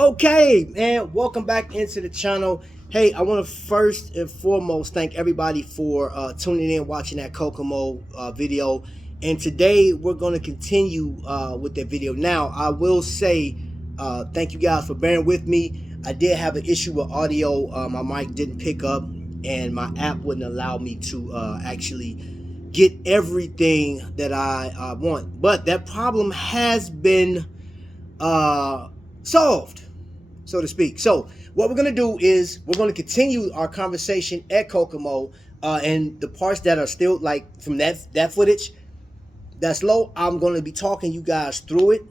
Okay, man, welcome back into the channel. Hey, I want to first and foremost thank everybody for tuning in, watching that Kokomo video. And today we're going to continue with that video. Now, I will say thank you guys for bearing with me. I did have an issue with audio. My mic didn't pick up, and my app wouldn't allow me to actually get everything that I want. But that problem has been solved, so to speak. So what we're going to do is we're going to continue our conversation at Kokomo, and the parts that are still like from that footage that's low, I'm going to be talking you guys through it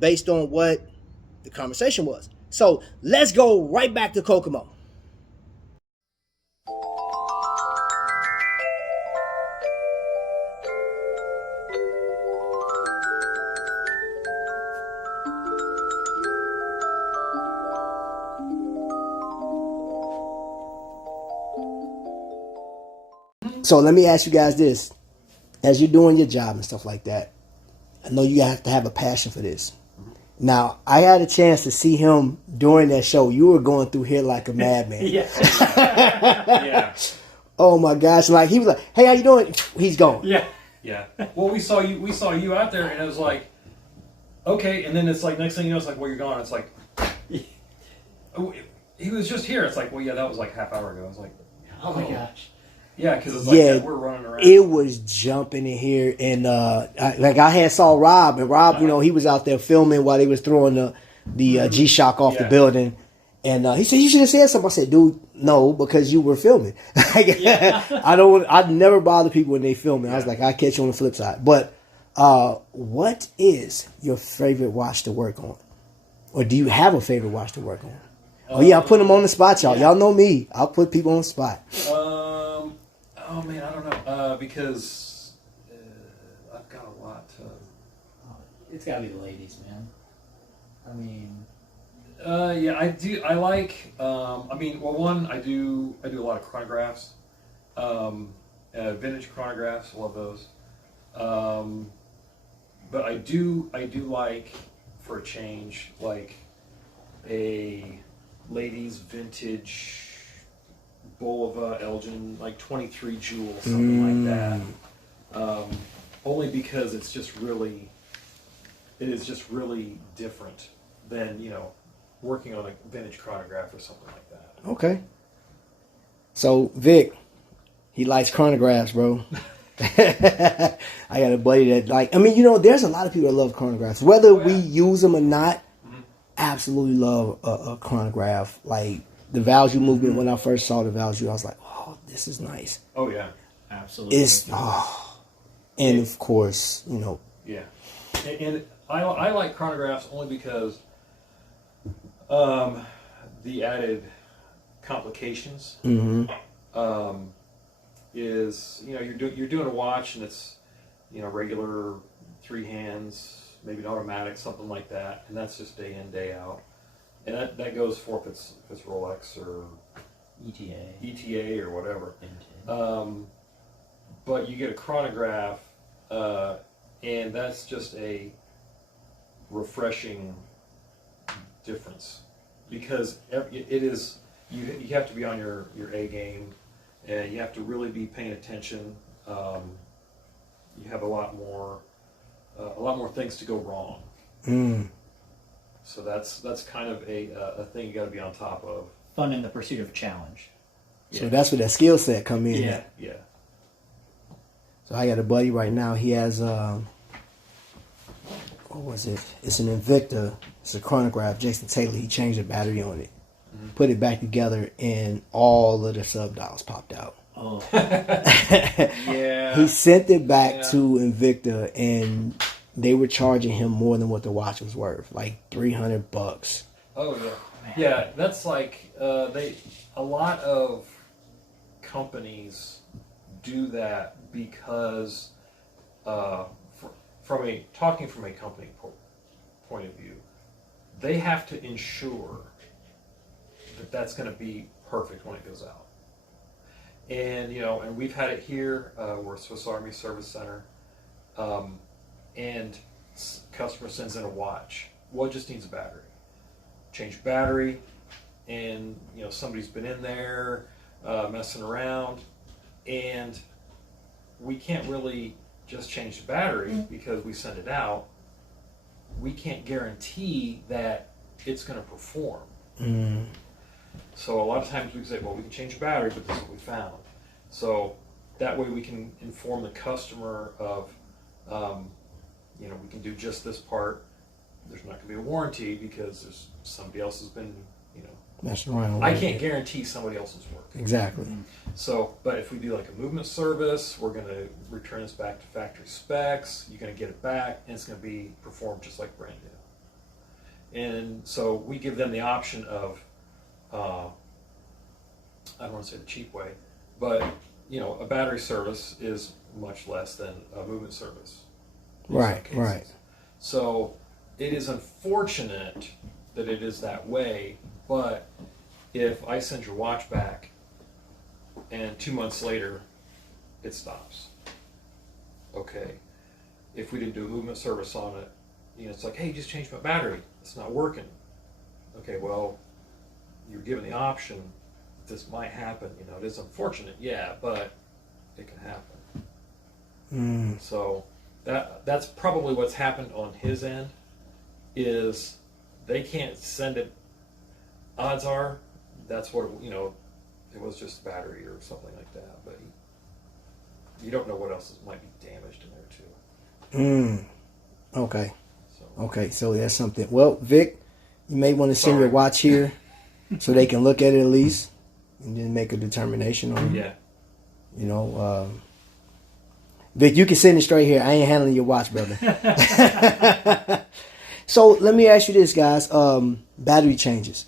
based on what the conversation was. So let's go right back to Kokomo. So let me ask you guys this. As you're doing your job and stuff like that, I know you have to have a passion for this. Now, I had a chance to see him during that show. You were going through here like a madman. Yeah. Yeah. Oh my gosh! Like he was like, "Hey, how you doing?" He's gone. Yeah. Yeah. Well, we saw you out there, and it was like, okay. And then it's like next thing you know, it's like, well, you're gone. It's like, he was just here. It's like, well, yeah, that was like half hour ago. I was like, Oh my gosh. yeah, because it's like Yeah, we're running around. it was jumping in here, and I had saw Rob, and Rob, he was out there filming while they was throwing the G-Shock off the building, and he said you should have said something. I said, dude, no, because you were filming. I'd never bother people when they filming. I was like, I'll catch you on the flip side. But what is your favorite watch to work on, or do you have a favorite watch to work on? Oh yeah, I put them on the spot, y'all. Y'all know me. I'll put people on the spot. Oh man, I don't know. Because I've got a lot to. It's gotta be the ladies, man. I mean, Yeah, I do. I like. I mean, well, one, I do a lot of chronographs, vintage chronographs. Love those. But I do like, for a change, like a ladies vintage Bulova Elgin, like 23 jewel, something like that. Only because it is just really different than, working on a vintage chronograph or something like that. Okay. So Vic, he likes chronographs, bro. I got a buddy that there's a lot of people that love chronographs. Whether we use them or not, absolutely love a chronograph. Like the Value movement, when I first saw the Value, I was like, oh, this is nice. Oh yeah, absolutely. And of course, Yeah, and I like chronographs only because the added complications is you're doing a watch, and it's regular 3 hands, maybe an automatic, something like that, and that's just day in, day out, and that goes for if it's Rolex or ETA or whatever. But you get a chronograph, and that's just a refreshing difference, because it is you have to be on your A game, and you have to really be paying attention. You have a lot more things to go wrong. So that's kind of a thing you got to be on top of. Fun in the pursuit of challenge. So that's where that skill set come in. Yeah. So I got a buddy right now. He has what was it? It's an Invicta. It's a chronograph. Jason Taylor. He changed the battery on it, put it back together, and all of the subdials popped out. Oh. Yeah. He sent it back to Invicta, and they were charging him more than what the watch was worth, like $300. Oh yeah. Yeah, that's like a lot of companies do that because from a company point of view, they have to ensure that that's going to be perfect when it goes out. And and we've had it here. We're Swiss Army Service Center, and customer sends in a watch. Well, it just needs a battery. change battery, and somebody's been in there messing around, and we can't really just change the battery because we send it out. We can't guarantee that it's going to perform. So a lot of times we say, well, we can change the battery, but this is what we found. So that way we can inform the customer of, we can do just this part. There's not going to be a warranty because somebody else has been, messing around. I can't guarantee somebody else's work. Exactly. So, but if we do like a movement service, we're going to return this back to factory specs. You're going to get it back, and it's going to be performed just like brand new. And so we give them the option of, I don't want to say the cheap way, but a battery service is much less than a movement service. Right. So it is unfortunate that it is that way, but if I send your watch back and 2 months later it stops, okay. If we didn't do a movement service on it, it's like, hey, you just changed my battery. It's not working. Okay, well, you're given the option that this might happen. It is unfortunate, yeah, but it can happen. So that's probably what's happened on his end, is they can't send it. Odds are that's what it was, just battery or something like that, but you don't know what else might be damaged in there too. Okay. So. Okay, so that's something. Well, Vic, you may want to send your watch here so they can look at it at least and then make a determination on it. Yeah. Vic, you can send it straight here. I ain't handling your watch, brother. So let me ask you this, guys. Battery changes.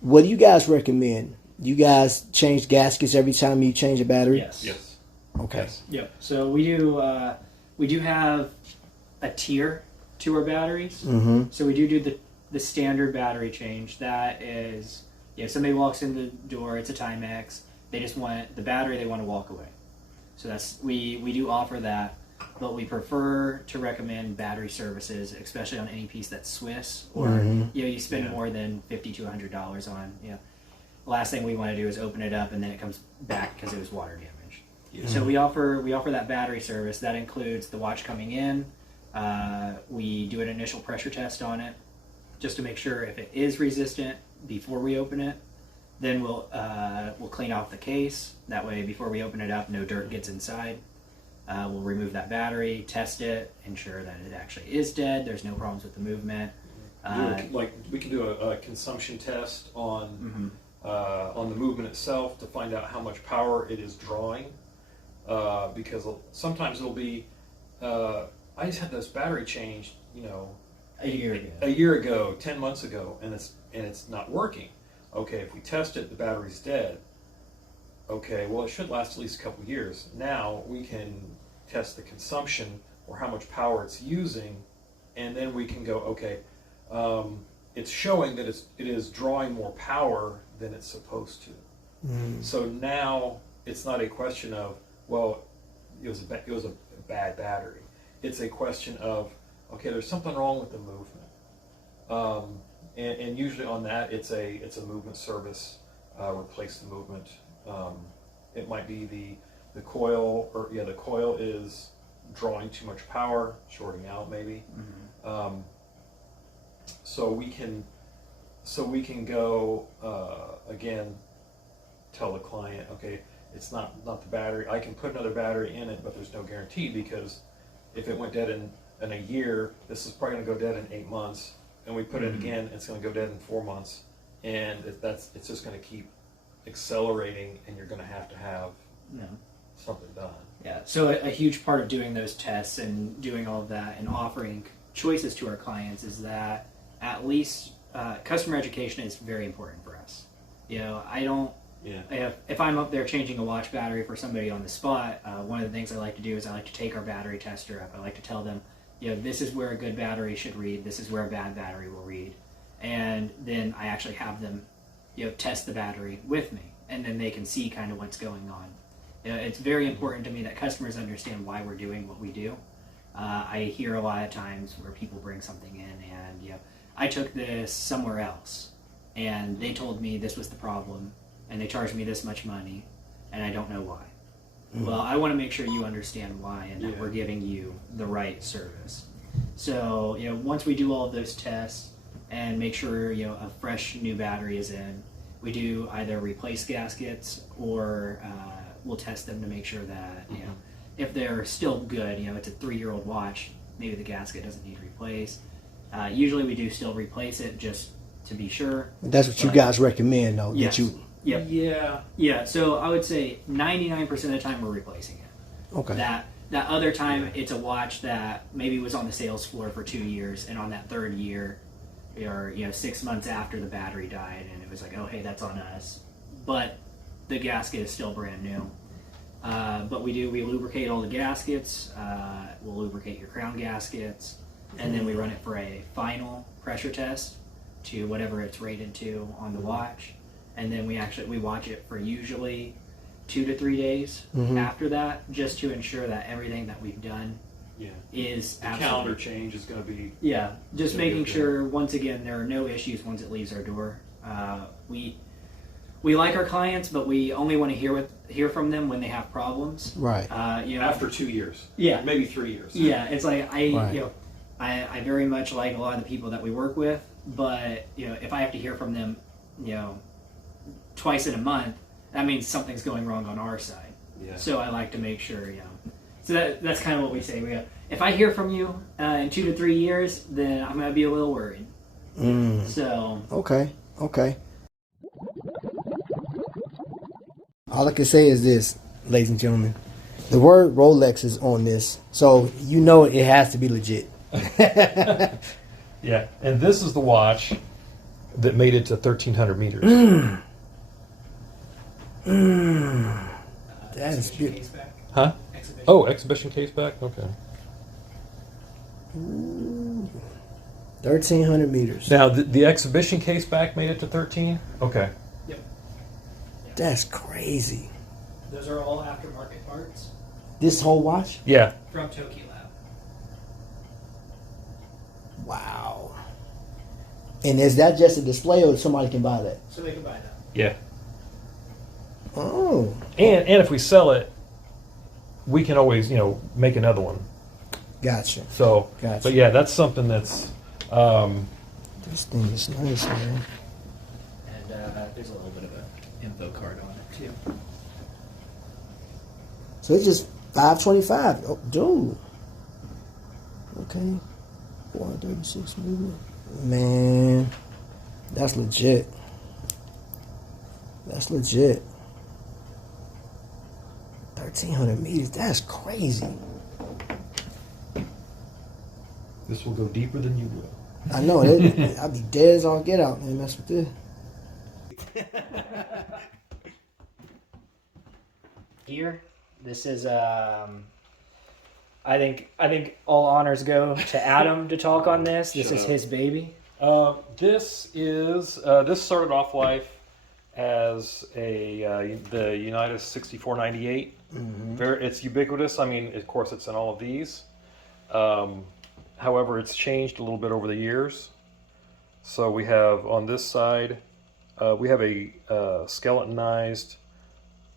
What do you guys recommend? You guys change gaskets every time you change a battery? Yes. Okay. Yes. Yep. So we do have a tier to our batteries. So we do the standard battery change. That is, if somebody walks in the door, it's a Timex. They just want the battery. They want to walk away. So we do offer that, but we prefer to recommend battery services, especially on any piece that's Swiss or you spend more than $50 to $100 on. The last thing we want to do is open it up and then it comes back because it was water damage. So we offer that battery service. That includes the watch coming in. We do an initial pressure test on it just to make sure if it is resistant before we open it. Then we'll clean off the case. That way, before we open it up, no dirt gets inside. We'll remove that battery, test it, ensure that it actually is dead. There's no problems with the movement. We can do a consumption test on the movement itself to find out how much power it is drawing. Because sometimes it'll be, I just had this battery changed, a year ago, 10 months ago, and it's not working. Okay, if we test it, the battery's dead. Okay, well, it should last at least a couple years. Now we can test the consumption or how much power it's using, and then we can go, okay, it's showing that it is drawing more power than it's supposed to. So now it's not a question of, well, it was a bad battery. It's a question of, okay, there's something wrong with the movement. And usually on that, it's a movement service, replace the movement. It might be the coil, the coil is drawing too much power, shorting out maybe. So we can go again, tell the client, okay, it's not the battery. I can put another battery in it, but there's no guarantee, because if it went dead in a year, this is probably going to go dead in 8 months. And we put it again, it's going to go dead in 4 months, and it's just going to keep accelerating, and you're going to have something done. Yeah. So a huge part of doing those tests and doing all of that and offering choices to our clients is that at least customer education is very important for us. I don't. Yeah. If I'm up there changing a watch battery for somebody on the spot, one of the things I like to do is I like to take our battery tester up. I like to tell them, this is where a good battery should read. This is where a bad battery will read. And then I actually have them, test the battery with me. And then they can see kind of what's going on. It's very important to me that customers understand why we're doing what we do. I hear a lot of times where people bring something in and, I took this somewhere else. and they told me this was the problem, and they charged me this much money, and I don't know why. Well, I want to make sure you understand why and that we're giving you the right service. So, once we do all of those tests and make sure, a fresh new battery is in, we do either replace gaskets or we'll test them to make sure that, if they're still good, it's a 3-year-old watch, maybe the gasket doesn't need replaced. Usually we do still replace it just to be sure. That's what you guys recommend, though. Yes. That you. Yep. Yeah. Yeah. So I would say 99% of the time we're replacing it. Okay. That other time it's a watch that maybe was on the sales floor for 2 years, and on that 3rd year, or 6 months after the battery died, and it was like, oh hey, that's on us. But the gasket is still brand new. But we lubricate all the gaskets. We'll lubricate your crown gaskets, and then we run it for a final pressure test to whatever it's rated to on the watch. And then we watch it for usually 2 to 3 days after that, just to ensure that everything that we've done is the calendar change is going to be just making sure, once again, there are no issues once it leaves our door. We like our clients, but we only want to hear from them when they have problems. Right. After 2 years. Yeah. Maybe 3 years. Yeah, it's like I very much like a lot of the people that we work with, but if I have to hear from them, twice in a month, that means something's going wrong on our side. Yeah. So I like to make sure, So that's kind of what we say. If I hear from you in 2 to 3 years, then I'm gonna be a little worried. So. Okay. All I can say is this, ladies and gentlemen. The word Rolex is on this, so it has to be legit. Yeah, and this is the watch that made it to 1,300 meters. That is good. Huh? Exhibition. Oh, exhibition case back? Okay. 1,300 meters. Now, the exhibition case back made it to 13? Okay. Yep. That's crazy. Those are all aftermarket parts This whole watch? Yeah. from Toki Lab. Wow. And is that just a display, or somebody can buy that? So they can buy that. Yeah. Oh. And if we sell it, we can always, make another one. Gotcha. So, Gotcha. but yeah, that's something that's, This thing is nice, man. And there's a little bit of an info card on it too. So it's just $525. Oh, dude. Okay. 436 movement. Man, that's legit. That's legit. 1,300 meters. That's crazy. this will go deeper than you will. I know. I'd be dead as all get out, man. Mess with this. Here, this is I think all honors go to Adam to talk on this. This is his baby. This started off life as the Unitas 6498. It's ubiquitous. I mean, of course, it's in all of these. However, it's changed a little bit over the years. So we have on this side, we have a skeletonized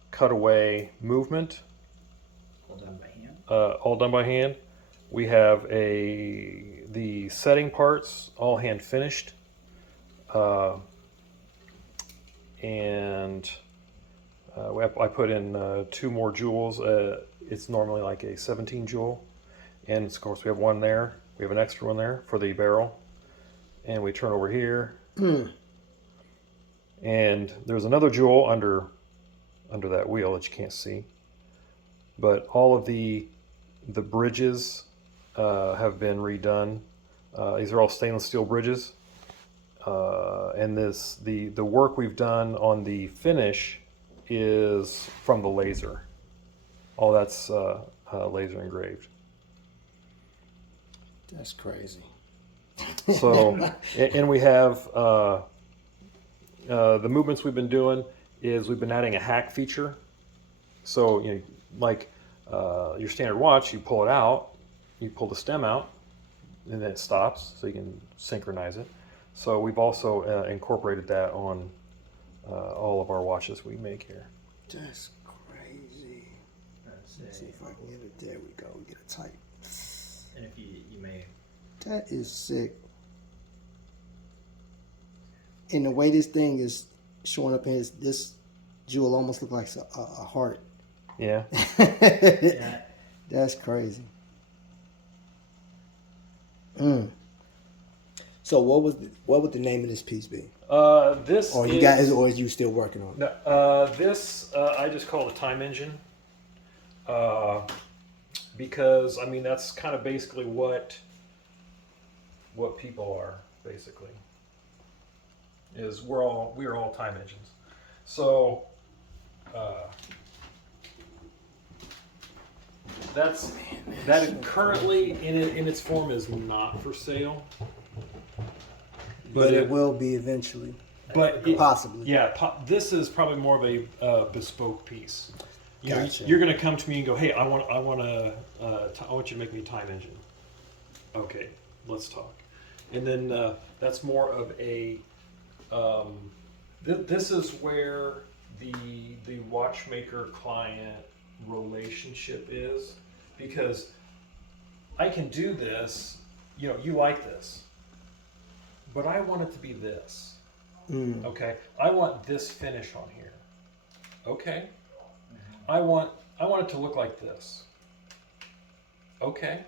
cutaway movement. All done by hand. All done by hand. We have the setting parts all hand finished, and I put in 2 more jewels. It's normally like a 17 jewel, and of course we have one there. We have an extra one there for the barrel, and we turn over here, and there's another jewel under that wheel that you can't see. But all of the bridges have been redone. These are all stainless steel bridges, and the work we've done on the finish is from the laser. All that's laser engraved. That's crazy. So, and we have the movements we've been doing is we've been adding a hack feature. So, like your standard watch, you pull it out, you pull the stem out, and then it stops, so you can synchronize it. So we've also incorporated that on all of our watches we make here. That's crazy. Let's see if I can get it. There we go. We get it tight. And if you may. That is sick. And the way this thing is showing up in this jewel almost look like a heart. Yeah. Yeah. That's crazy. So what would the name of this piece be? This Or you guys, or is you still working on it? This I just call the time engine, because I mean that's kind of basically what people are basically. Is we are all time engines. So that currently in its form is not for sale. But it will be eventually. But possibly. Yeah, this is probably more of a bespoke piece. Gotcha. You're going to come to me and go, "Hey, I want you to make me a time engine." Okay, let's talk. And then that's more of a. This is where the watchmaker client relationship is, because I can do this. You like this, but I want it to be this. Okay, I want this finish on here. Okay, I want it to look like this. Okay,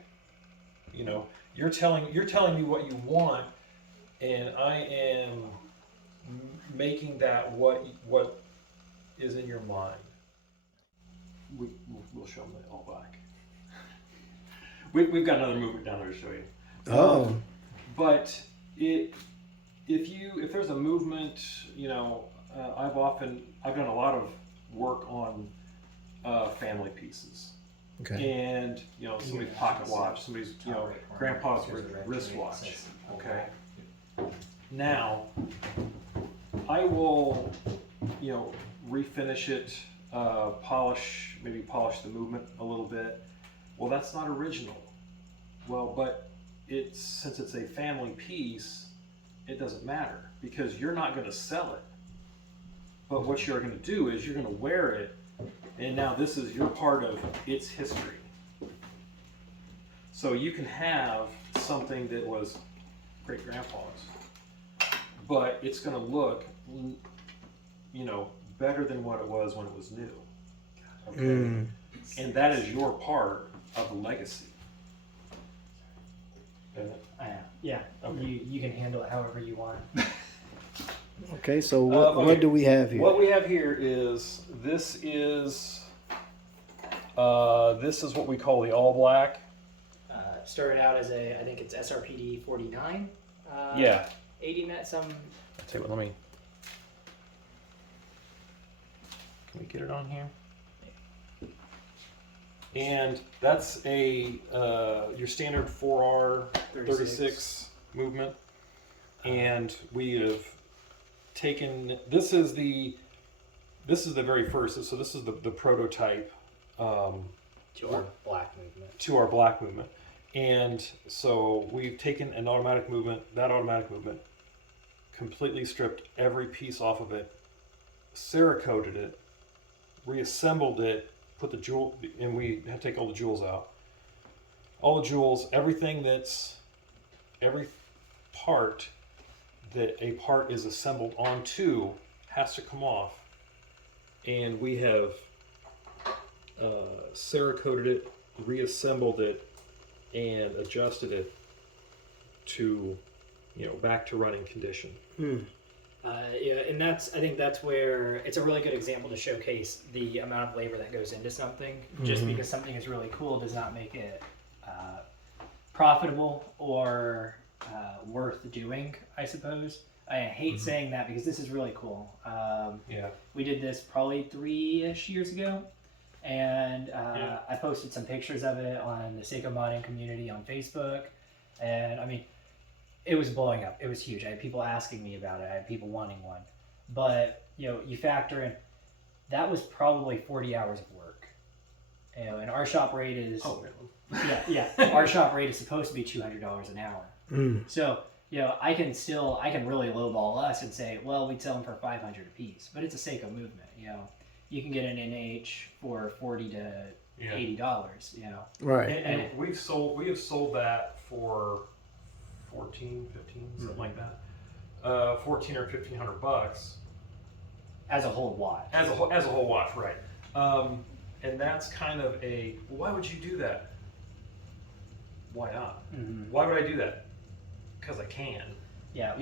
you're telling me what you want, and I am making that what is in your mind. We'll show them the all black. We've got another movement down there to show you. Oh. But if there's a movement, I've done a lot of work on family pieces. Okay. And somebody's pocket watch, somebody's grandpa's wristwatch. Okay. Now I will refinish it, polish the movement a little bit. Well, that's not original. Well, but since it's a family piece, it doesn't matter because you're not going to sell it. But what you're going to do is you're going to wear it, and now this is your part of its history. So you can have something that was great grandpa's, but it's going to look, better than what it was when it was new. Okay, and that is your part of the legacy. Yeah. Okay. You can handle it however you want. Okay, so what do we have here? What we have here is this is what we call the all black. Started out as I think it's SRPD 49. Yeah. 80 met some. I'll tell you what, can we get it on here? And that's your standard 4R 36 movement. And we have taken, this is the very first, so this is the prototype To our black movement. And so we've taken an automatic movement, completely stripped every piece off of it, Cerakoted it, reassembled it, put the jewel, and we had to take all the jewels out. All the jewels, every part that a part is assembled onto has to come off. And we have Cerakoted it, reassembled it, and adjusted it to, back to running condition. And I think that's where it's a really good example to showcase the amount of labor that goes into something. Just because something is really cool does not make it profitable or worth doing, I suppose. I hate saying that because this is really cool. We did this probably 3-ish years ago, and I posted some pictures of it on the Seiko modding community on Facebook, and I mean, it was blowing up. It was huge. I had people asking me about it. I had people wanting one. But, you factor in, that was probably 40 hours of work. And our shop rate is... Oh, yeah. Our shop rate is supposed to be $200 an hour. So I can really lowball us and say, well, we'd sell them for 500 a piece, but it's a Seiko movement. You can get an NH for $40 to $80. Right. And we have sold that for 14, 15, something like that. 14 or $1,500 as a whole watch. As a whole watch, right? And that's kind of why would you do that? Why not? Mm-hmm. Why would I do that? Because I can. Yeah,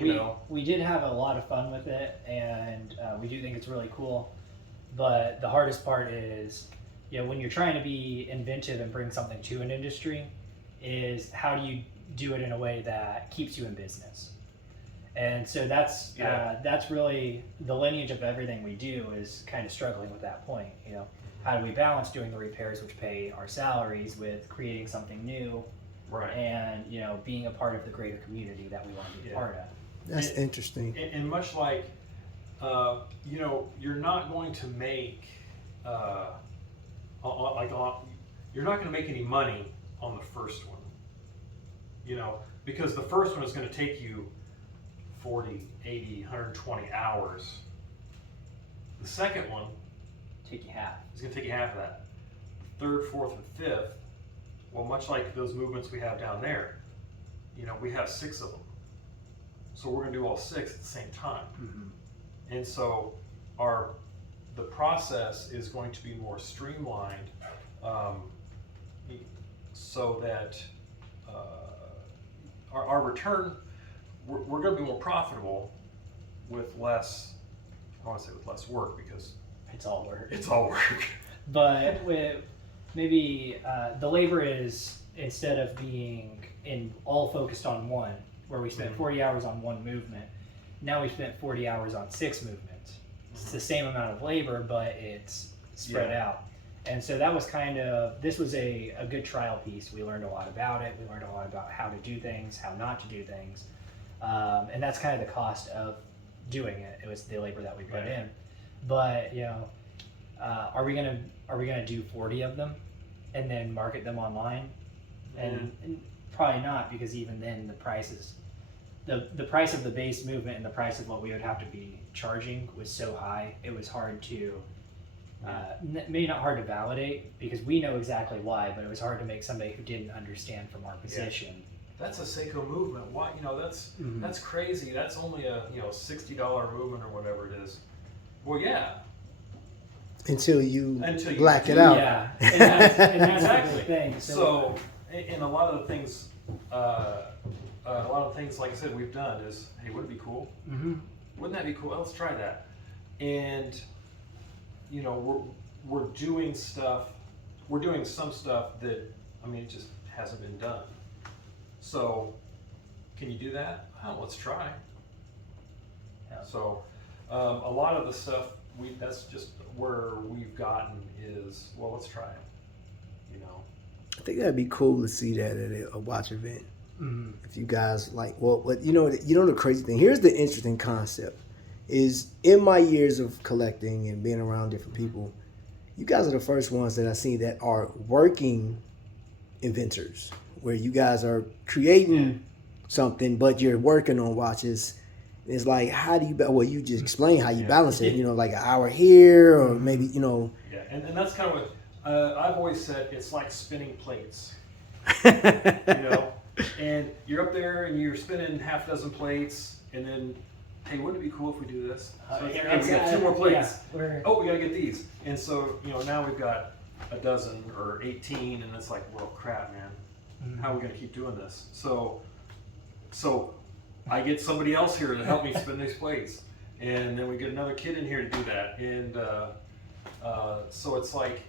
we did have a lot of fun with it, and we do think it's really cool. But the hardest part is, when you're trying to be inventive and bring something to an industry, is how do you do it in a way that keeps you in business? And so that's really the lineage of everything we do, is kind of struggling with that point. How do we balance doing the repairs, which pay our salaries, with creating something new, right? And being a part of the greater community that we want to be a part of. That's interesting. And much like, you're not going to make you're not going to make any money on the first one. Because the first one is going to take you 40, 80, 120 hours. The second one take you half. It's going to take you half of that. Third, fourth, and fifth, well, much like those movements we have down there, we have 6 of them. So we're going to do all 6 at the same time. Mm-hmm. And so the process is going to be more streamlined, so that our return, we're going to be more profitable with less, I want to say with less work, because it's all work. It's all work. But with maybe the labor is, instead of being all focused on one, where we spent 40 hours on one movement, now we spent 40 hours on 6 movements. It's the same amount of labor, but it's spread out. And so that was this was a good trial piece. We learned a lot about it. We learned a lot about how to do things, how not to do things. And that's kind of the cost of doing it. It was the labor that we put in. But, are we gonna do 40 of them and then market them online? And probably not, because even then the prices, the price of the base movement and the price of what we would have to be charging was so high. It was hard to, maybe not hard to validate, because we know exactly why, but it was hard to make somebody who didn't understand from our position. That's a Seiko movement. Why? That's crazy. That's only a $60 movement or whatever it is. Well, yeah. Until you black it out. Yeah, and that's exactly the thing. So, and a lot of the things, like I said, we've done is, hey, wouldn't it be cool? Mm-hmm. Wouldn't that be cool? Let's try that. And we're doing stuff. We're doing some stuff that, it just hasn't been done. So, can you do that? Oh, let's try. Yeah. So, a lot of the stuff that's just where we've gotten is, well, let's try it. I think that'd be cool to see that at a watch event. Mm-hmm. If you guys the crazy thing. Here's the interesting concept: is in my years of collecting and being around different people, you guys are the first ones that I've seen that are working inventors, where you guys are creating something, but you're working on watches. It's like, how do you? You just explain how you balance it. Like an hour here, or maybe Yeah, and that's kind of what I've always said. It's like spinning plates. And you're up there and you're spinning half a dozen plates, and then, hey, wouldn't it be cool if we do this? So we got 2 more plates. Yeah, we gotta get these. And so now we've got a dozen or 18, and it's like, well, crap, man. Mm-hmm. How are we gonna keep doing this? So I get somebody else here to help me spin these plates, and then we get another kid in here to do that, and so it's like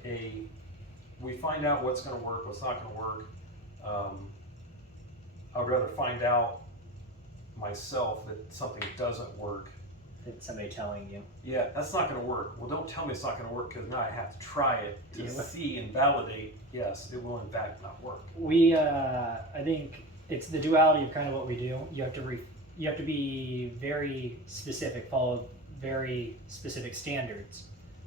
we find out what's going to work, what's not going to work. I'd rather find out myself that something doesn't work. It's somebody telling you. Yeah, that's not going to work. Well, don't tell me it's not going to work, because now I have to try it to see and validate. Yes, it will in fact not work. I think it's the duality of kind of what we do. You have to be very specific, follow very specific standards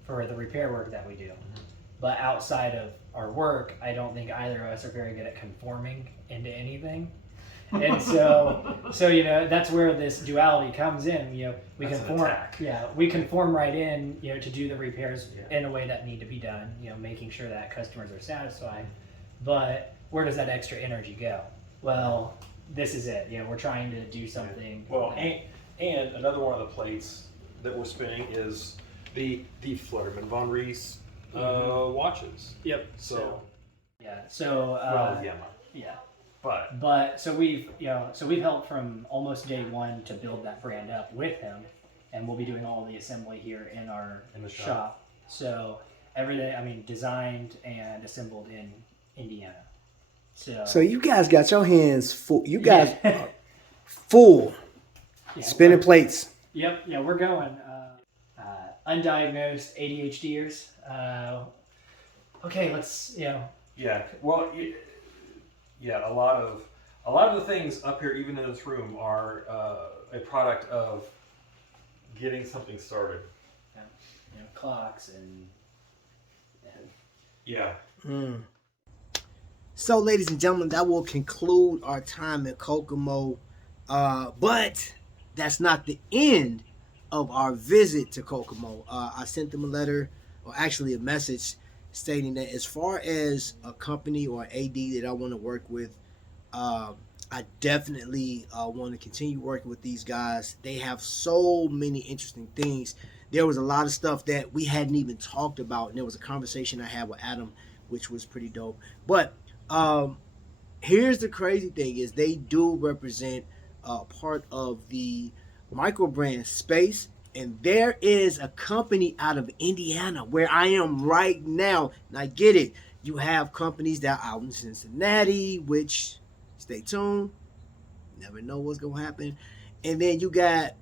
for the repair work that we do. Mm-hmm. But outside of our work, I don't think either of us are very good at conforming into anything. And so you know, that's where this duality comes in. You know, we That's can an form, attack. yeah, we can form right in, you know, to do the repairs Yeah. in a way that need to be done. You know, making sure that customers are satisfied. But where does that extra energy go? Well, this is it. You know, we're trying to do something. Well, and another one of the plates that we're spinning is the Fleddermann Von Rieste watches. Yep. So Yeah. So well, yeah, yeah. but So we've we've helped from almost day one to build that brand up with him, and we'll be doing all the assembly here in our In the shop. shop. So everything, I mean, designed and assembled in Indiana. So you guys got your hands full. You guys Yeah. full Yeah, spinning plates. Yep. Yeah, we're going. Undiagnosed ADHDers. Okay, let's yeah, well, yeah, a lot of the things up here, even in this room, are a product of getting something started. clocks and Yeah. So, ladies and gentlemen, that will conclude our time at Kokomo. But that's not the end of our visit to Kokomo. I sent them a letter, or actually a message, stating that as far as a company or AD that I want to work with, I definitely want to continue working with these guys. They have so many interesting things. There was a lot of stuff that we hadn't even talked about, and there was a conversation I had with Adam, which was pretty dope. But here's the crazy thing: is they do represent part of the micro brand space, and there is a company out of Indiana where I am right now, and I get it. You have companies that are out in Cincinnati, which stay tuned. Never know what's gonna happen. And then you got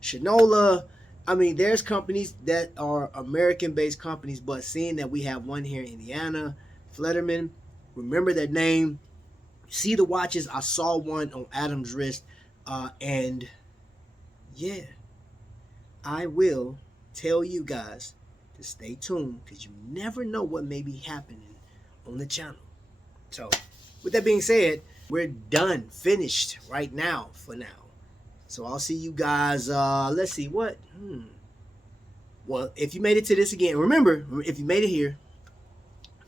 Shinola. I mean, there's companies that are American-based companies, but seeing that we have one here in Indiana, Fleddermann, remember that name. See the watches. I saw one on Adam's wrist, and yeah, I will tell you guys to stay tuned because you never know what may be happening on the channel. So, with that being said, we're done, finished right now for now. So I'll see you guys. Let's see what. Well, if you made it to this again, remember, if you made it here,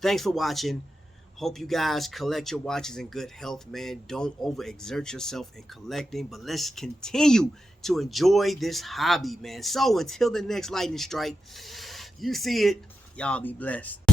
thanks for watching. Hope you guys collect your watches in good health, man. Don't overexert yourself in collecting, but let's continue to enjoy this hobby, man. So until the next lightning strike, you see it. Y'all be blessed.